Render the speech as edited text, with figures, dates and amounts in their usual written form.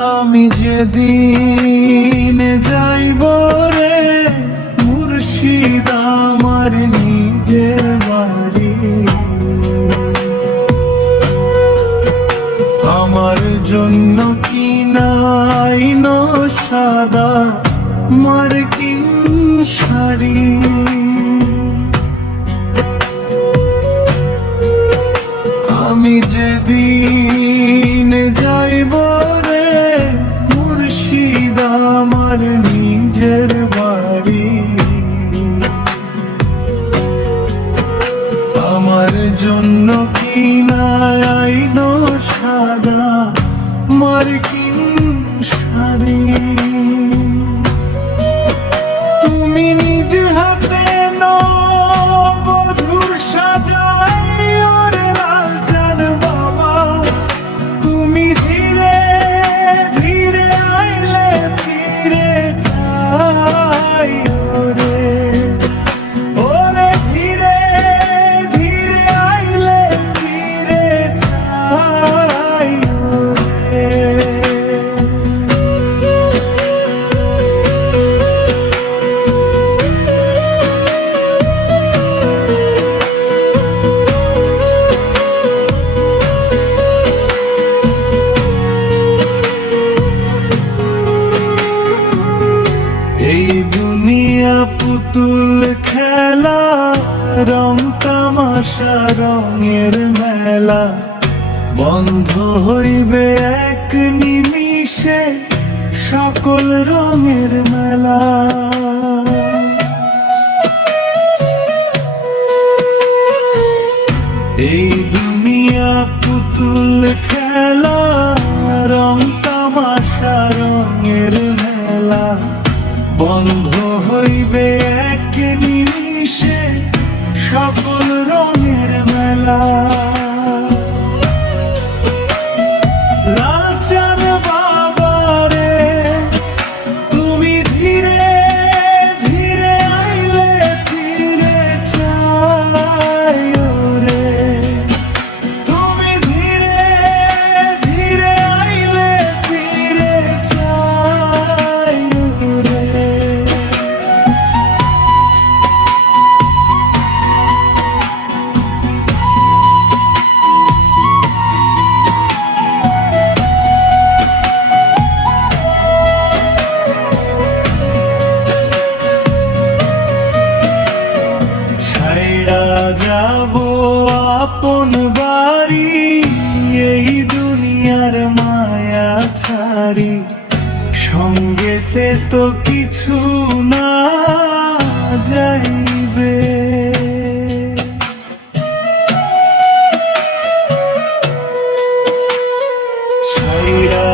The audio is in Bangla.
আমি যেদিন যাইব রে মুর্শিদ আমার নিজের বাড়ি, আমার জন্য কি নাই নো সাদা মার্কিন শাড়ি। আমি যেদিন যাইব রে মুর্শিদ আমার নিজের বাড়ি, আমার জন্য কি নাই নো সাদা মার্কিন শাড়ি। তুমি নিজ হাতে নবধূর সাজাই ওরে লালচাঁদ বাবা, তুমি ধীরে ধীরে আইলে ফিরে যাই ওরে, ওরে ধীরে ধীরে আইলে ফিরে যাই ওরে। এই দুনিয়া পুতুল খেলা, রং তামাশা রঙের মেলা, বন্ধ হইবে এক নিমিষে সকল রঙের মেলা। এই দুনিয়া পুতুল খেলা, রং তামাশা রঙের মেলা, বন্ধ হইবে এক নিমিষে সকল রঙের মেলা। লালচাঁদ বাবা রে তুমি ধীরে ধীরে আইলে ফিরে যাই ওরে, তুমি ধীরে ধীরে আইলে ফিরে যাই ওরে। ছাইড়া যাব আপন বাড়ি, এই দুনিয়ার মায়া ছাড়ি, সঙ্গেতে তো কিছু না যাইবে। ছাইড়া